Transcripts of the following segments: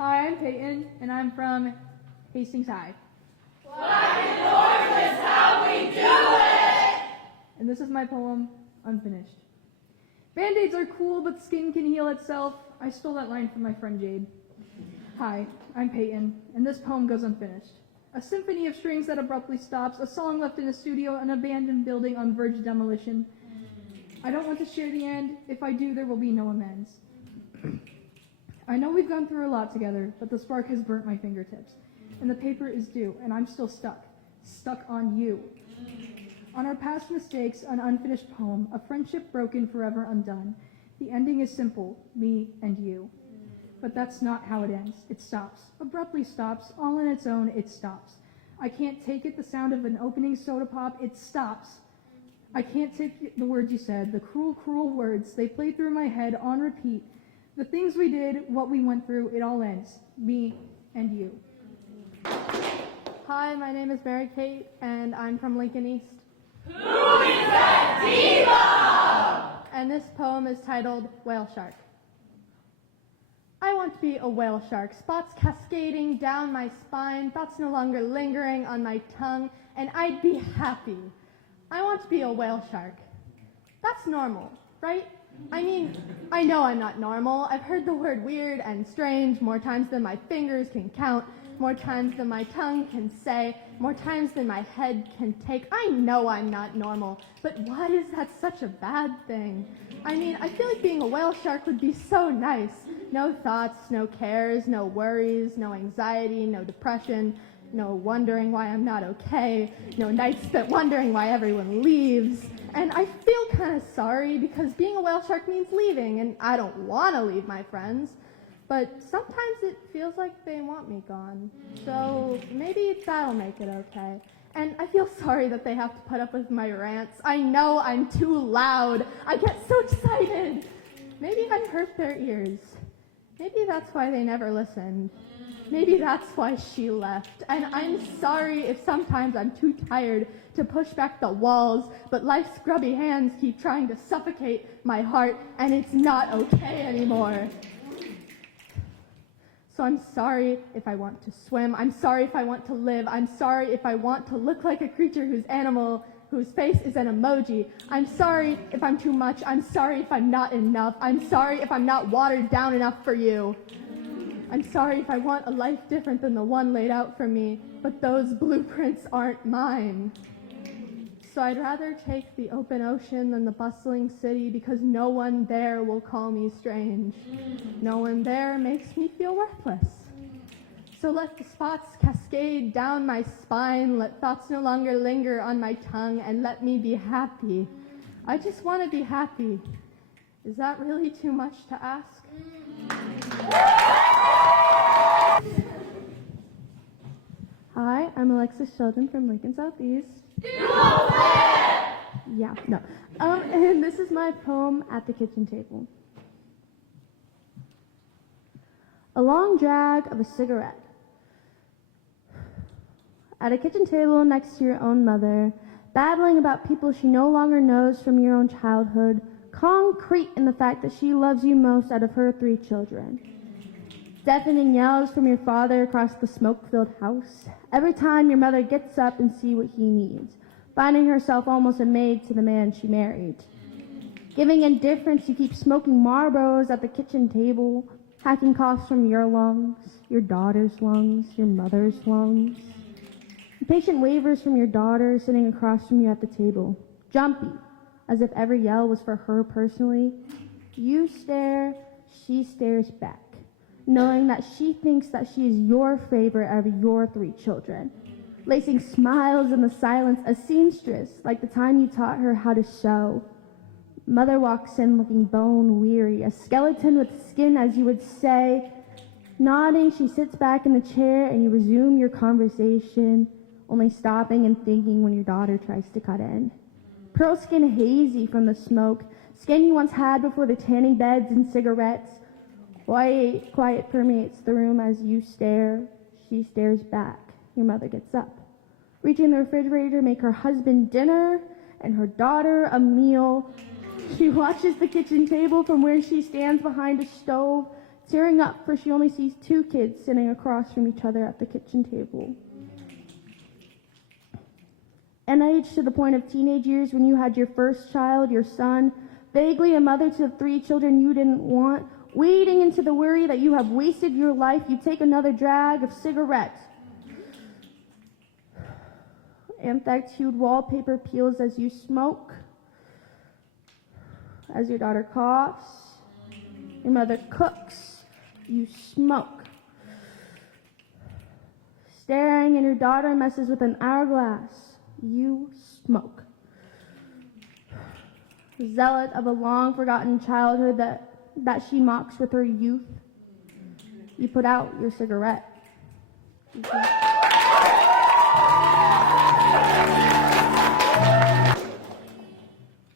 Hi, I'm Peyton, and I'm from Hastings High. Black and North is how we do it! And this is my poem, Unfinished. Band-Aids are cool, but skin can heal itself. I stole that line from my friend Jade. Hi, I'm Peyton, and this poem goes unfinished. A symphony of strings that abruptly stops, a song left in a studio, an abandoned building on verge of demolition. I don't want to share the end. If I do, there will be no amends. I know we've gone through a lot together, but the spark has burnt my fingertips, and the paper is due, and I'm still stuck on you. On our past mistakes, an unfinished poem, a friendship broken, forever undone. The ending is simple, me and you. But that's not how it ends. It stops, abruptly stops, all on its own, it stops. I can't take it, the sound of an opening soda pop, it stops. I can't take the words you said, the cruel, cruel words, they play through my head on repeat. The things we did, what we went through, it all ends, me and you. Hi, my name is Mary Kate, and I'm from Lincoln East. Who is that diva? And this poem is titled Whale Shark. I want to be a whale shark, spots cascading down my spine, thoughts no longer lingering on my tongue, and I'd be happy. I want to be a whale shark. That's normal, right? I mean, I know I'm not normal. I've heard the word weird and strange more times than my fingers can count, more times than my tongue can say, more times than my head can take. I know I'm not normal, but why is that such a bad thing? I mean, I feel like being a whale shark would be so nice. No thoughts, no cares, no worries, no anxiety, no depression, no wondering why I'm not okay, no nights spent wondering why everyone leaves. And I feel kind of sorry because being a whale shark means leaving, and I don't want to leave my friends. But sometimes it feels like they want me gone. So maybe that'll make it okay. And I feel sorry that they have to put up with my rants. I know I'm too loud. I get so excited. Maybe I hurt their ears. Maybe that's why they never listened. Maybe that's why she left. And I'm sorry if sometimes I'm too tired to push back the walls, but life's grubby hands keep trying to suffocate my heart, and it's not okay anymore. So I'm sorry if I want to swim. I'm sorry if I want to live. I'm sorry if I want to look like a creature whose face is an emoji. I'm sorry if I'm too much. I'm sorry if I'm not enough. I'm sorry if I'm not watered down enough for you. I'm sorry if I want a life different than the one laid out for me, but those blueprints aren't mine. So I'd rather take the open ocean than the bustling city because no one there will call me strange. No one there makes me feel worthless. So let the spots cascade down my spine, let thoughts no longer linger on my tongue, and let me be happy. I just want to be happy. Is that really too much to ask? Hi, I'm Alexis Sheldon from Lincoln Southeast. Yeah, no. And this is my poem, At the Kitchen Table. A long drag of a cigarette. At a kitchen table next to your own mother, babbling about people she no longer knows from your own childhood, concrete in the fact that she loves you most out of her 3 children. Deafening yells from your father across the smoke-filled house, every time your mother gets up and sees what he needs, finding herself almost a maid to the man she married. Giving indifference, you keep smoking Marlboros at the kitchen table, hacking coughs from your lungs, your daughter's lungs, your mother's lungs. Impatient wavers from your daughter sitting across from you at the table, jumpy, as if every yell was for her personally. You stare, she stares back, knowing that she thinks that she is your favorite out of your 3 children. Lacing smiles in the silence, a seamstress, like the time you taught her how to sew. Mother walks in looking bone-weary, a skeleton with skin, as you would say. Nodding, she sits back in the chair and you resume your conversation, only stopping and thinking when your daughter tries to cut in. Pearl skin hazy from the smoke, skin you once had before the tanning beds and cigarettes. Quiet permeates the room as you stare. She stares back. Your mother gets up, reaching the refrigerator to make her husband dinner and her daughter a meal. She watches the kitchen table from where she stands behind a stove, tearing up for she only sees 2 kids sitting across from each other at the kitchen table. An age to the point of teenage years when you had your first child, your son, vaguely a mother to 3 children you didn't want, wading into the worry that you have wasted your life, you take another drag of cigarette. Anthrax-hued wallpaper peels as you smoke, as your daughter coughs, your mother cooks, you smoke. Staring and your daughter messes with an hourglass, you smoke. Zealot of a long-forgotten childhood that she mocks with her youth, you put out your cigarette.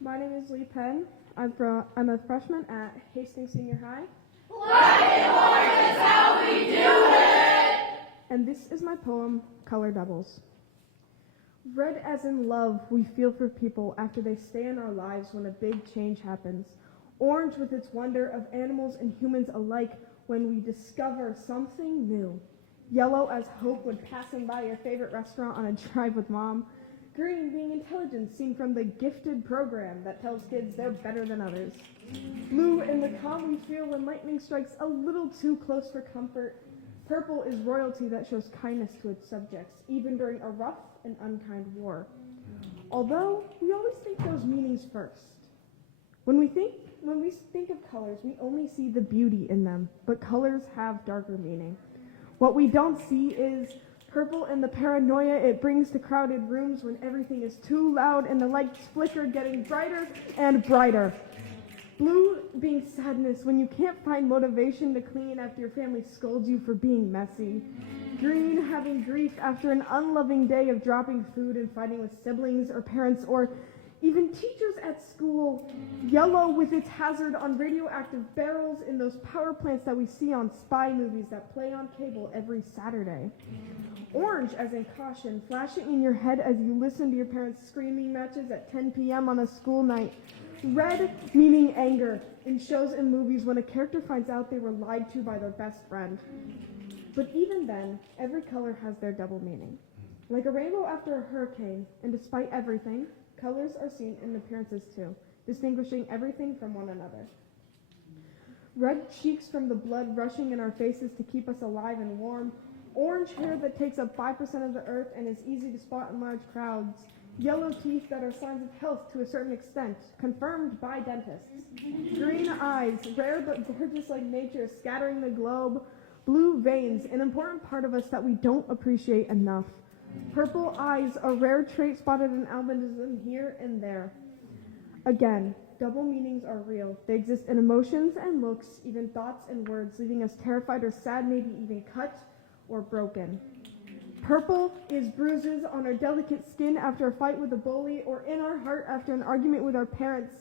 My name is Lee Penn. I'm a freshman at Hastings Senior High. Black and orange is how we do it! And this is my poem, Color Doubles. Red as in love, we feel for people after they stay in our lives when a big change happens. Orange with its wonder of animals and humans alike when we discover something new. Yellow as hope when passing by your favorite restaurant on a drive with mom. Green being intelligence seen from the gifted program that tells kids they're better than others. Blue in the calm we feel when lightning strikes a little too close for comfort. Purple is royalty that shows kindness to its subjects, even during a rough and unkind war. Although, we always think those meanings first. When we think of colors, we only see the beauty in them, but colors have darker meaning. What we don't see is purple and the paranoia it brings to crowded rooms when everything is too loud and the lights flicker, getting brighter and brighter. Blue being sadness when you can't find motivation to clean after your family scolds you for being messy. Green having grief after an unloving day of dropping food and fighting with siblings or parents or even teachers at school. Yellow with its hazard on radioactive barrels in those power plants that we see on spy movies that play on cable every Saturday. Orange as in caution, flashing in your head as you listen to your parents' screaming matches at 10 p.m. on a school night. Red meaning anger in shows and movies when a character finds out they were lied to by their best friend. But even then, every color has their double meaning. Like a rainbow after a hurricane, and despite everything, colors are seen in appearances too, distinguishing everything from one another. Red cheeks from the blood rushing in our faces to keep us alive and warm. Orange hair that takes up 5% of the earth and is easy to spot in large crowds. Yellow teeth that are signs of health to a certain extent, confirmed by dentists. Green eyes, rare but gorgeous like nature, scattering the globe. Blue veins, an important part of us that we don't appreciate enough. Purple eyes, a rare trait spotted in albinism here and there. Again, double meanings are real. They exist in emotions and looks, even thoughts and words, leaving us terrified or sad, maybe even cut or broken. Purple is bruises on our delicate skin after a fight with a bully or in our heart after an argument with our parents.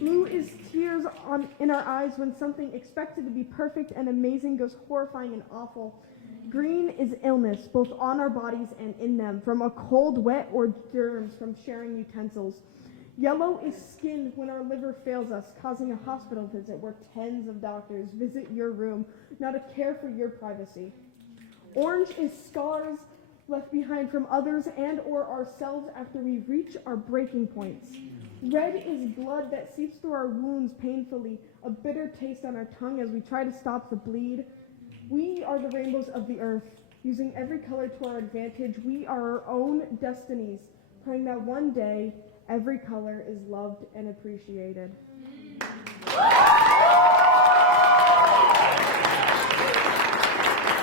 Blue is tears in our eyes when something expected to be perfect and amazing goes horrifying and awful. Green is illness, both on our bodies and in them, from a cold, wet, or germs from sharing utensils. Yellow is skin when our liver fails us, causing a hospital visit where tens of doctors visit your room, not a care for your privacy. Orange is scars left behind from others and or ourselves after we reach our breaking points. Red is blood that seeps through our wounds painfully, a bitter taste on our tongue as we try to stop the bleed. We are the rainbows of the earth. Using every color to our advantage, we are our own destinies, praying that one day every color is loved and appreciated.